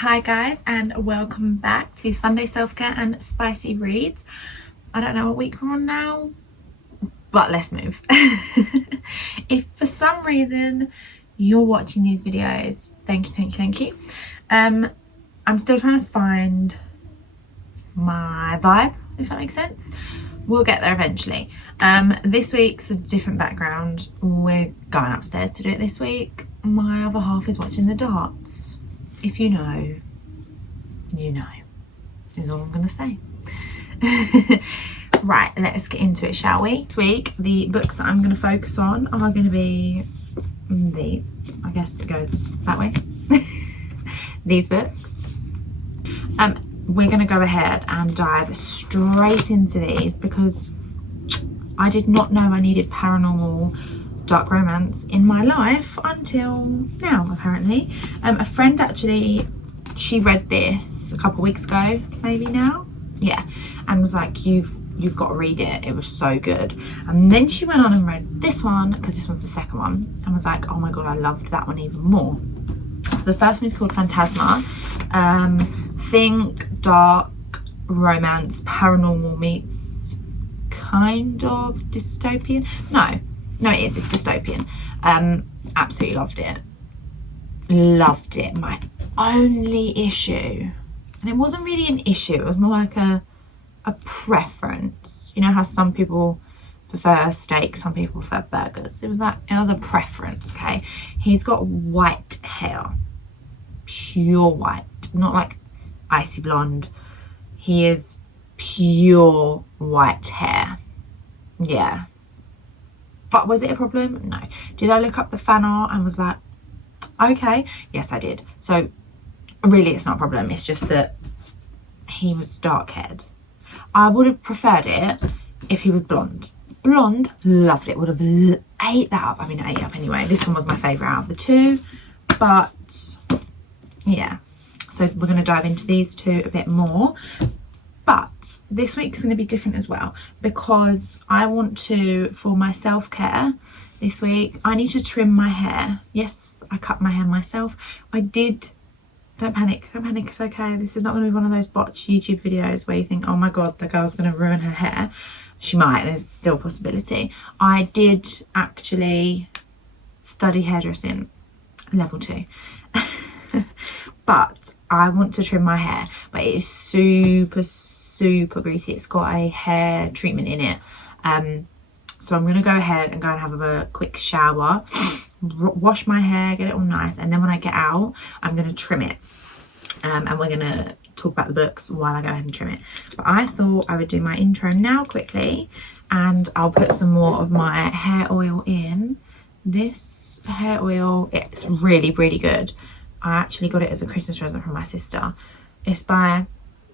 Hi guys, and welcome back to Sunday Self-Care and Spicy Reads. I don't know what week we're on now, but let's move. If for some reason you're watching these videos, thank you. I'm still trying to find my vibe, if that makes sense. We'll get there eventually. This week's a different background. We're going upstairs to do it this week. My other half is watching the darts. If you know, you know, is all I'm gonna say. Right, let's get into it, shall we? This week, the books that I'm gonna focus on are gonna be these. I guess it goes that way. These books. We're gonna go ahead and dive straight into these because I did not know I needed paranormal dark romance in my life until now, apparently. A friend actually, she read this a couple of weeks ago, maybe now, yeah, and was like, you've got to read it, it was so good. And then she went on and read this one, because this was the second one, and was like, oh my god, I loved that one even more. So the first one is called Phantasma. Think dark romance, paranormal meets kind of dystopian. No, it's dystopian. Absolutely loved it. My only issue, and it wasn't really an issue, it was more like a preference. You know how some people prefer steak, some people prefer burgers. It was a preference, okay? He's got white hair, pure white, not like icy blonde. He is pure white hair, yeah. But was it a problem? No. Did I look up the fan art and was like, okay, yes I did. So really it's not a problem, it's just that he was dark haired. I would have preferred it if he was blonde. Blonde, loved it, would have ate that up. I mean, ate up anyway. This one was my favourite out of the two, but yeah. So we're going to dive into these two a bit more. But this week's going to be different as well, because I want to, for my self-care this week, I need to trim my hair. Yes, I cut my hair myself. I did. Don't panic, it's okay. This is not going to be one of those botched YouTube videos where you think, oh my god, the girl's going to ruin her hair. She might, there's still a possibility. I did actually study hairdressing, level 2. But I want to trim my hair, but it is super greasy. It's got a hair treatment in it. So I'm going to go ahead and have a quick shower, wash my hair, get it all nice, and then when I get out I'm going to trim it, and we're going to talk about the books while I go ahead and trim it. But I thought I would do my intro now quickly, and I'll put some more of my hair oil in. This hair oil, it's really good. I actually got it as a Christmas present from my sister. It's by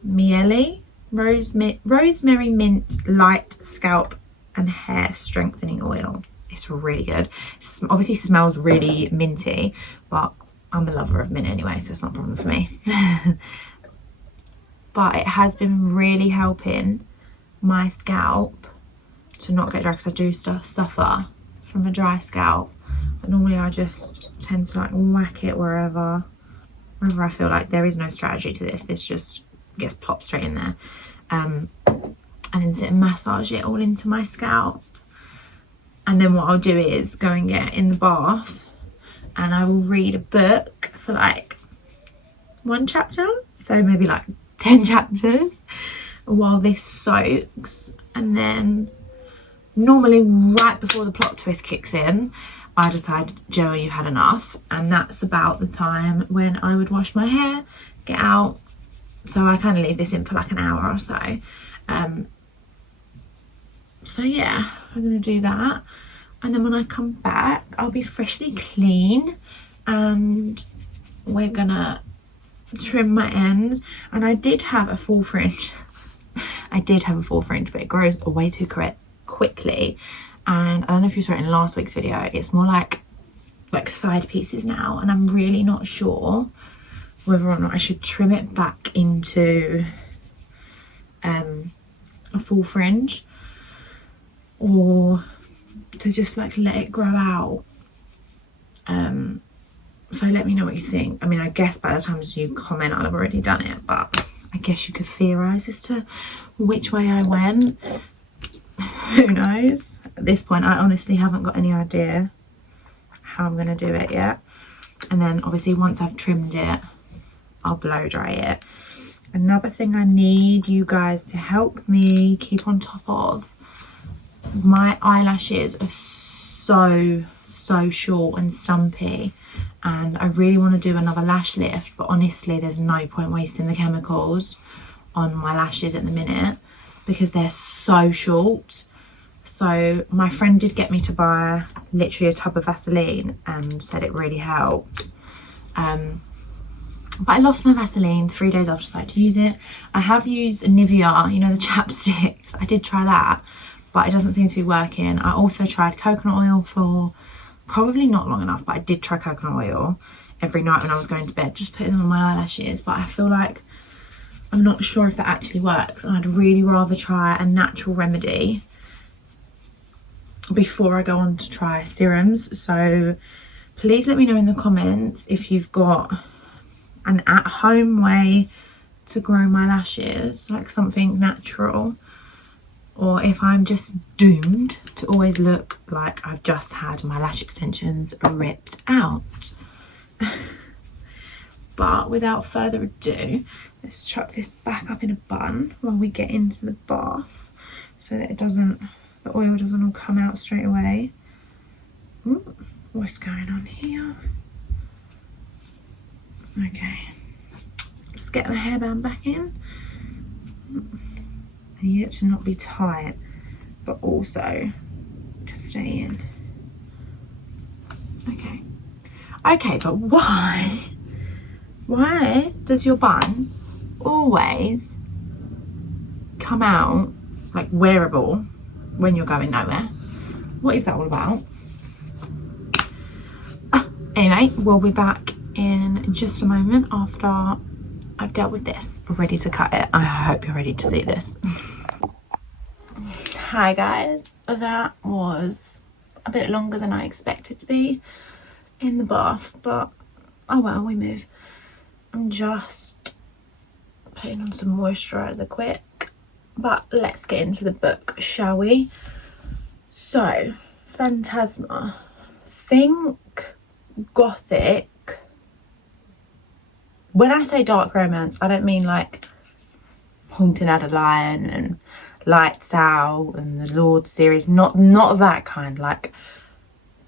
Miele, Rosemary Mint Light Scalp and Hair Strengthening Oil. It's really good. Obviously smells really minty, but I'm a lover of mint anyway, so it's not a problem for me. But it has been really helping my scalp to not get dry, because I do suffer from a dry scalp. But normally I just tend to like whack it wherever I feel like. There is no strategy to this. This just gets plopped straight in there. And then sit and massage it all into my scalp. And then what I'll do is go and get in the bath, and I will read a book for like 1 chapter, so maybe like 10 chapters, while this soaks. And then normally right before the plot twist kicks in, I decide, Joe, you've had enough, and that's about the time when I would wash my hair, get out. So I kind of leave this in for like an hour or so. So yeah, I'm gonna do that, and then when I come back I'll be freshly clean, and we're gonna trim my ends. And I did have a full fringe. But it grows way too quickly. And I don't know if you saw it in last week's video, it's more like side pieces now, and I'm really not sure whether or not I should trim it back into a full fringe, or to just like let it grow out So let me know what you think. I mean, I guess by the time you comment I'll have already done it, but I guess you could theorise as to which way I went. Who knows? At this point I honestly haven't got any idea how I'm going to do it yet. And then obviously once I've trimmed it, I'll blow dry it. Another thing I need you guys to help me keep on top of, my eyelashes are so short and stumpy, and I really want to do another lash lift, but honestly there's no point wasting the chemicals on my lashes at the minute because they're so short. So my friend did get me to buy literally a tub of Vaseline and said it really helped. But I lost my Vaseline 3 days after I started to use it. I have used Nivea, you know, the chapsticks. I did try that, but it doesn't seem to be working. I also tried coconut oil for probably not long enough, but I did try coconut oil every night when I was going to bed, just putting them on my eyelashes. But I feel like I'm not sure if that actually works, and I'd really rather try a natural remedy before I go on to try serums. So please let me know in the comments if you've got an at-home way to grow my lashes, like something natural, or if I'm just doomed to always look like I've just had my lash extensions ripped out. But without further ado, let's chuck this back up in a bun while we get into the bath so that the oil doesn't all come out straight away. Ooh, what's going on here? Okay, let's get the hairband back in. I need it to not be tight, but also to stay in. Okay, but why does your bun always come out like wearable when you're going nowhere? What is that all about? Anyway, we'll be back in just a moment after I've dealt with this, ready to cut it. I hope you're ready to see this. Hi guys, that was a bit longer than I expected to be in the bath, but oh well, we move. I'm just putting on some moisturiser quick, but let's get into the book, shall we? So, Phantasma. Think gothic. When I say dark romance, I don't mean like Haunting Adeline and Lights Out and the Lord series, not that kind. Like,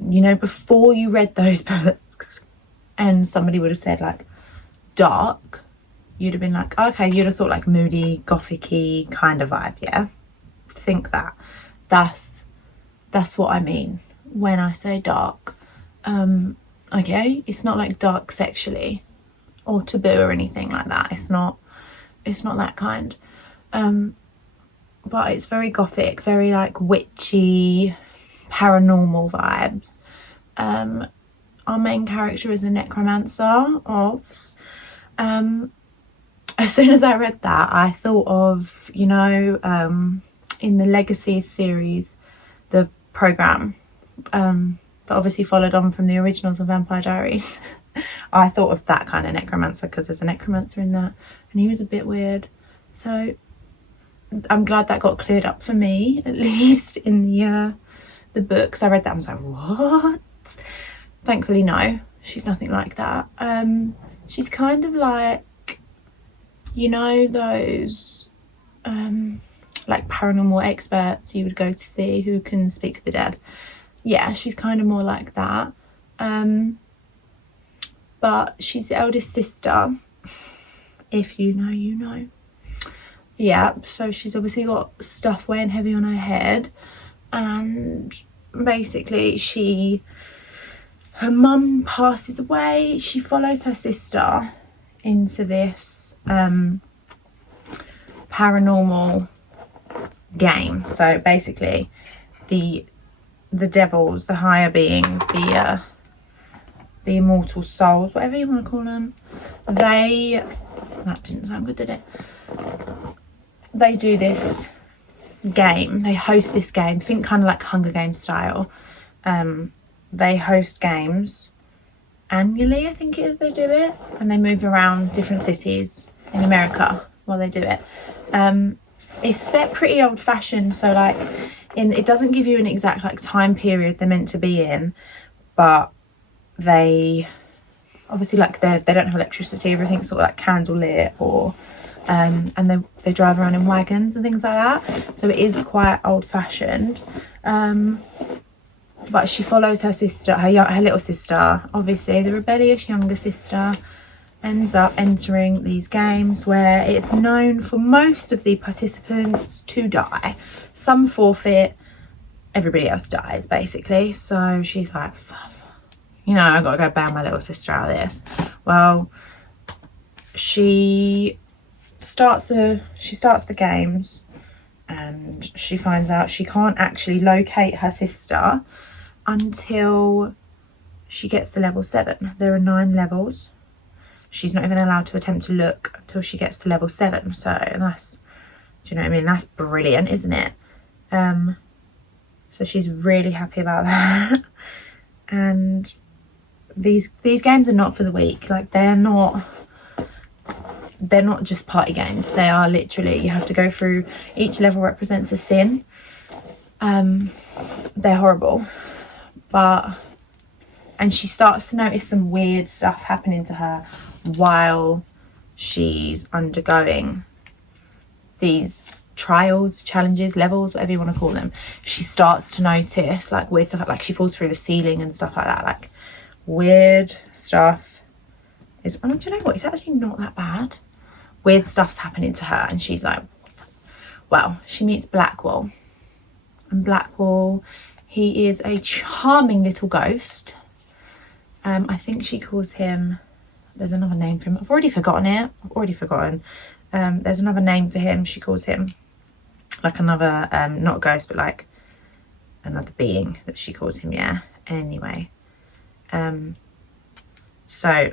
you know, before you read those books and somebody would have said like dark, you'd have been like, okay, you'd have thought like moody, gothic-y kind of vibe. Yeah, think that. That's what I mean when I say dark. Okay, it's not like dark sexually or taboo or anything like that. It's not that kind. But it's very gothic, very like witchy, paranormal vibes. Our main character is a necromancer. As soon as I read that, I thought of, you know, in the Legacy series, the programme that obviously followed on from the originals of Vampire Diaries. I thought of that kind of necromancer because there's a necromancer in that, and he was a bit weird. So I'm glad that got cleared up for me, at least in the books. I read that and I was like, what? Thankfully no, she's nothing like that. She's kind of like, you know, those like paranormal experts you would go to see who can speak to the dead. Yeah, she's kind of more like that. But she's the eldest sister. If you know, you know. Yeah, so she's obviously got stuff weighing heavy on her head, and basically her mum passes away. She follows her sister into this paranormal game. So basically the devils, the higher beings, the immortal souls, whatever you want to call them, that didn't sound good, did it? They do this game, they host this game, think kind of like Hunger Games style. They host games annually, I think it is, they do it, and they move around different cities in America while they do it. It's set pretty old-fashioned, so like it doesn't give you an exact like time period they're meant to be in, but they obviously, like, they don't have electricity, everything's sort of like candle lit, or and they drive around in wagons and things like that, so it is quite old-fashioned. But she follows her sister, her little sister, obviously the rebellious younger sister, ends up entering these games where it's known for most of the participants to die. Some forfeit, everybody else dies basically. So she's like, you know, I gotta go bail my little sister out of this. Well, she starts the games, and she finds out she can't actually locate her sister until she gets to level 7. There are 9 levels. She's not even allowed to attempt to look until she gets to level 7. So that's, do you know what I mean? That's brilliant, isn't it? So she's really happy about that. And these games are not for the weak. Like, they're not just party games. They are literally, you have to go through, each level represents a sin. They're horrible. And she starts to notice some weird stuff happening to her while she's undergoing these trials, challenges, levels, whatever you want to call them. She starts to notice like weird stuff, like she falls through the ceiling and stuff like that. Like, weird stuff is, oh, do you know what, it's actually not that bad. Weird stuff's happening to her, and she's like, well, she meets Blackwall, and Blackwall, he is a charming little ghost. I think she calls him, there's another name for him, I've already forgotten it, there's another name for him. She calls him like another, not a ghost, but like another being that she calls him, yeah. Anyway, so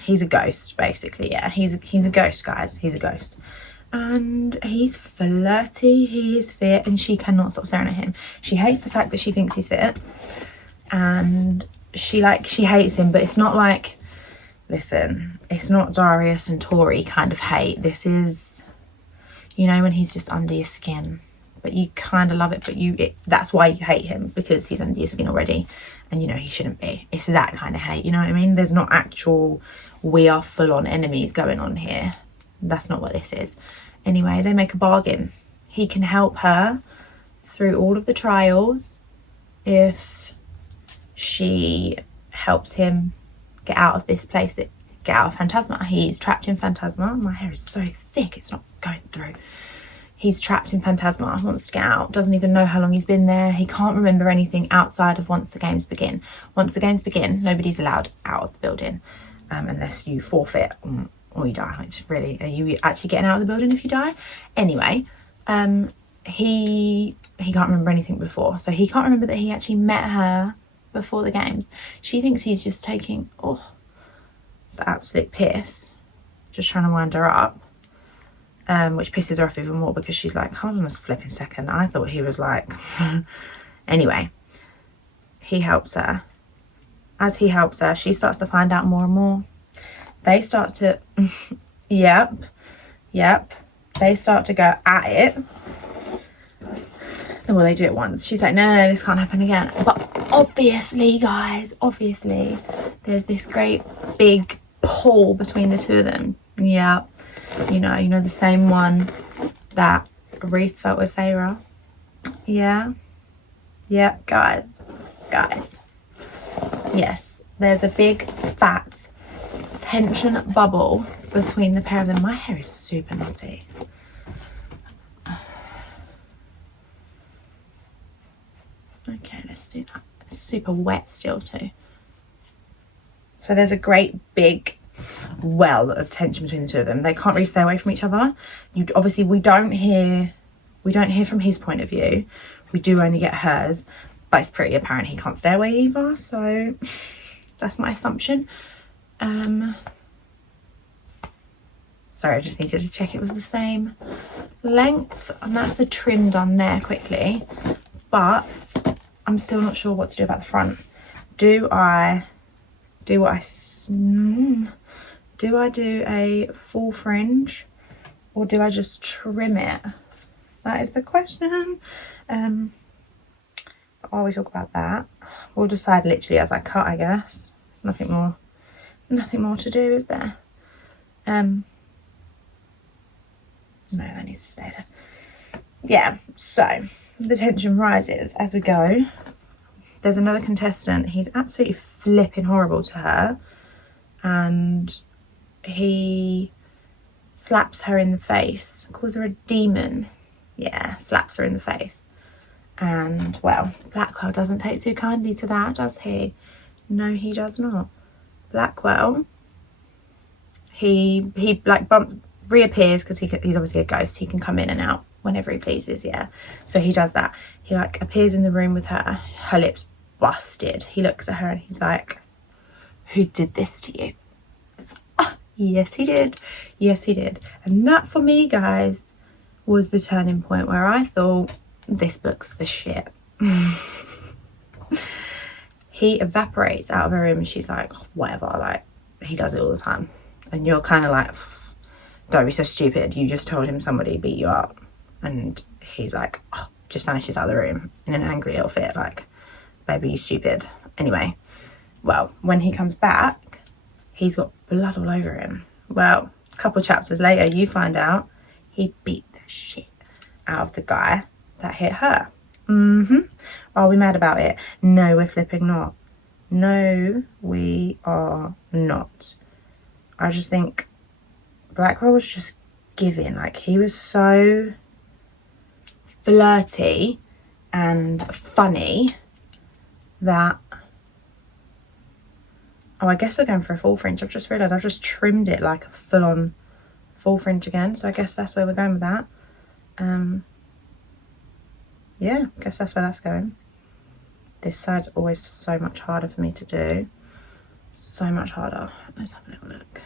he's a ghost basically, yeah. He's a ghost, guys, he's a ghost. And he's flirty, he is fit, and she cannot stop staring at him. She hates the fact that she thinks he's fit, and she hates him, but it's not like, listen, it's not Darius and Tori kind of hate. This is, you know, when he's just under your skin, but you kind of love it, but that's why you hate him, because he's under your skin already, and you know he shouldn't be. It's that kind of hate, you know what I mean? There's not actual, we are full-on enemies going on here. That's not what this is. Anyway, they make a bargain. He can help her through all of the trials if she helps him get out of this place, get out of Phantasma. He's trapped in Phantasma. My hair is so thick, it's not going through. He's trapped in Phantasma, wants to get out, doesn't even know how long he's been there. He can't remember anything outside of once the games begin. Once the games begin, nobody's allowed out of the building unless you forfeit or you die. Which really, are you actually getting out of the building if you die? Anyway, he can't remember anything before, so he can't remember that he actually met her before the games. She thinks he's just taking the absolute piss, just trying to wind her up, which pisses her off even more, because she's like, hold on a flipping second, I thought he was like anyway, he helps her. As he helps her, she starts to find out more and more. They start to yep, they start to go at it. Well, they do it once. She's like, no, this can't happen again. But obviously, guys, there's this great big pull between the two of them. Yeah, you know the same one that Reese felt with Feyre. Yeah, guys, yes, there's a big fat tension bubble between the pair of them. My hair is super knotty. Okay, let's do that. It's super wet still too. So there's a great big well of tension between the two of them. They can't really stay away from each other. Obviously we don't hear from his point of view. We do only get hers, but it's pretty apparent he can't stay away either, so that's my assumption. Sorry, I just needed to check it was the same length, and that's the trim done there quickly. But I'm still not sure what to do about the front. Do I do I do a full fringe or do I just trim it? That is the question. While we talk about that, we'll decide literally as I cut, I guess. Nothing more to do, is there? No, that needs to stay there. Yeah, so the tension rises as we go. There's another contestant. He's absolutely flipping horrible to her, and he slaps her in the face, calls her a demon. Yeah, slaps her in the face. And well, Blackwell doesn't take too kindly to that, does he? No, he does not. Blackwell, he like reappears because he's obviously a ghost. He can come in and out whenever he pleases. Yeah, so he does that. He like appears in the room with her, her lips busted. He looks at her and he's like, who did this to you? Oh, yes he did, yes he did. And that for me, guys, was the turning point where I thought, this book's the shit. He evaporates out of her room and she's like, whatever, like he does it all the time. And you're kind of like, don't be so stupid, you just told him somebody beat you up. And he's like, oh, just vanishes out of the room in an angry little fit, like, baby, you stupid. Anyway, well, when he comes back, he's got blood all over him. Well, a couple chapters later, you find out he beat the shit out of the guy that hit her. Are we mad about it? No, we're flipping not. No, we are not. I just think Blackwell was just giving. Like, he was so flirty and funny that... Oh, I guess we're going for a full fringe. I've just realised I've just trimmed it like a full-on full fringe again. So I guess that's where we're going with that. Yeah, I guess that's where that's going. This side's always so much harder for me to do. So much harder. Let's have a little look.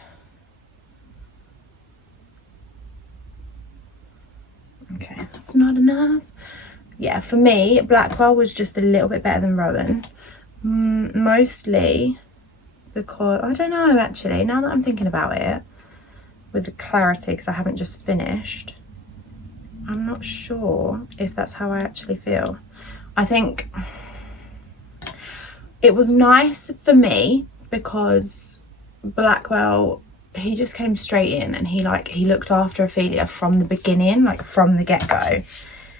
Okay, that's not enough. Yeah, for me, Blackwell was just a little bit better than Rowan. Mostly because, I don't know actually, now that I'm thinking about it, with the clarity, because I haven't just finished, I'm not sure if that's how I actually feel. I think it was nice for me because Blackwell, he just came straight in and he looked after Ophelia from the beginning, like from the get-go.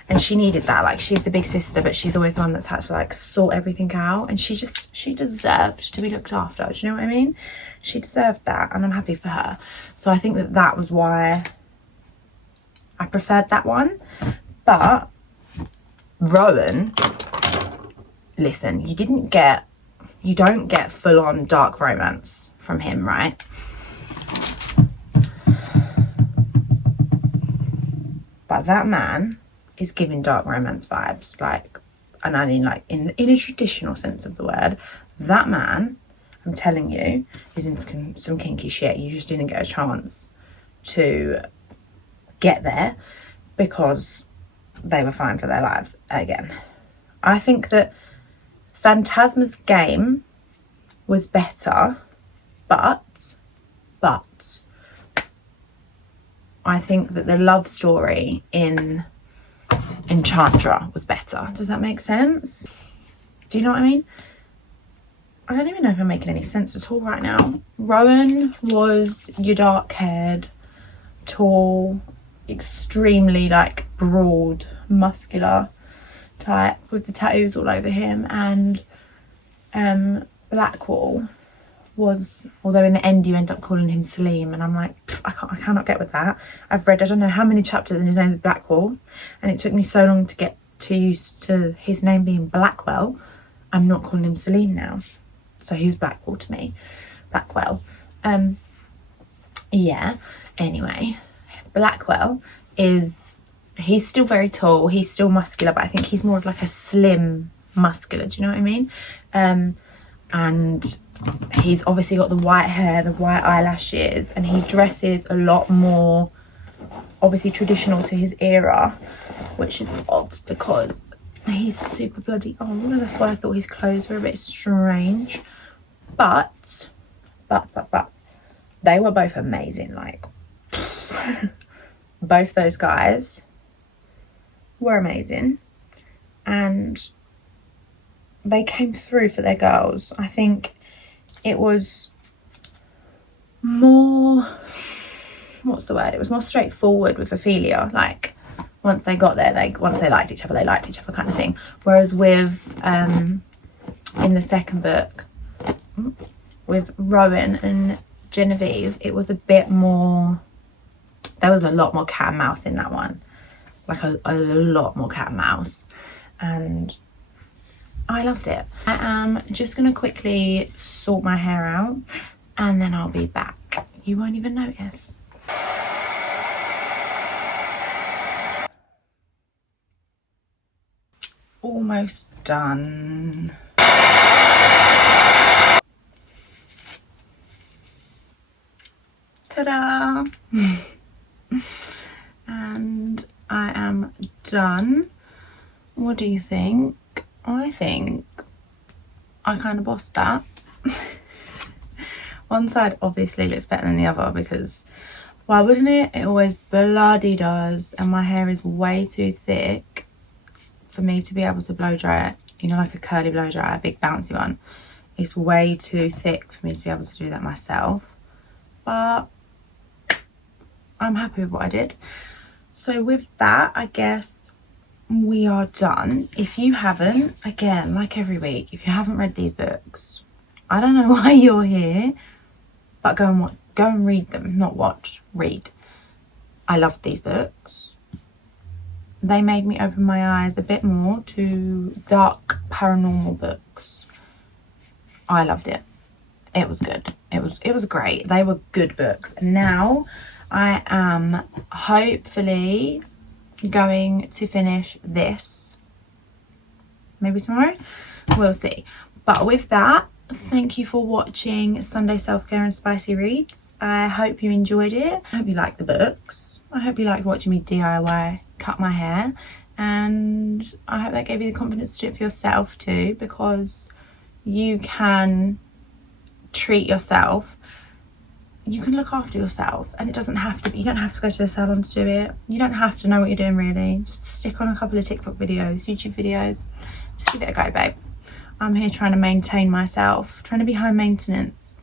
And she needed that. Like, she's the big sister, but she's always the one that's had to like sort everything out, and she deserved to be looked after. Do you know what I mean? She deserved that, and I'm happy for her. So I think that was why I preferred that one. But Rowan, listen, you don't get full-on dark romance from him, right? But that man is giving dark romance vibes, like, and I mean like in a traditional sense of the word. That man, I'm telling you, is into some kinky shit. You just didn't get a chance to get there because they were fighting for their lives again. I think that Phantasma's game was better, but I think that the love story in Enchantra was better. Does that make sense? Do you know what I mean? I don't even know if I'm making any sense at all right now. Rowan was your dark-haired, tall, extremely like broad, muscular type with the tattoos all over him, and Blackwell was, although in the end you end up calling him Salim, and I'm like, I cannot get with that. I've read I don't know how many chapters and his name is Blackwell, and it took me so long to get used to his name being Blackwell. I'm not calling him Salim now, so he's Blackwell to me. Blackwell. Yeah, anyway, Blackwell he's still very tall, he's still muscular, but I think he's more of like a slim muscular, do you know what I mean? And he's obviously got the white hair, the white eyelashes, and he dresses a lot more obviously traditional to his era, which is odd because he's super bloody old. That's why I thought his clothes were a bit strange. But but they were both amazing. Like both those guys were amazing, and they came through for their girls. I think it was more, what's the word, it was more straightforward with Ophelia. Like once they got there, once they liked each other, they liked each other, kind of thing. Whereas with in the second book with Rowan and Genevieve, it was a bit more, there was a lot more cat and mouse in that one, like a lot more cat and mouse, and I loved it. I am just gonna quickly sort my hair out and then I'll be back. You won't even notice. Almost done. Ta-da! And I am done. What do you think? I think I kind of bossed that. One side obviously looks better than the other, because why wouldn't it? It always bloody does, and my hair is way too thick for me to be able to blow dry it, you know, like a curly blow dry, a big bouncy one. It's way too thick for me to be able to do that myself, but I'm happy with what I did. So with that, I guess we are done. If you haven't, again, like every week, if you haven't read these books, I don't know why you're here, but go and read them. Not watch, read. I loved these books. They made me open my eyes a bit more to dark paranormal books. I loved it. It was good. It was great. They were good books. And now I am hopefully going to finish this maybe tomorrow. We'll see. But with that, thank you for watching Sunday Self-Care and Spicy Reads. I hope you enjoyed it. I hope you liked the books. I hope you liked watching me DIY cut my hair, and I hope that gave you the confidence to do it for yourself too, because you can treat yourself, you can look after yourself, and it doesn't have to be, you don't have to go to the salon to do it, you don't have to know what you're doing really. Just stick on a couple of TikTok videos, YouTube videos, just give it a go, babe. I'm here trying to maintain myself, trying to be high maintenance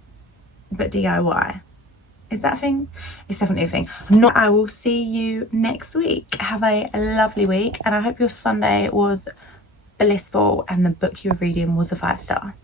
but DIY. Is that a thing? It's definitely a thing. I will see you next week. Have a lovely week, and I hope your Sunday was blissful and the book you were reading was a 5-star.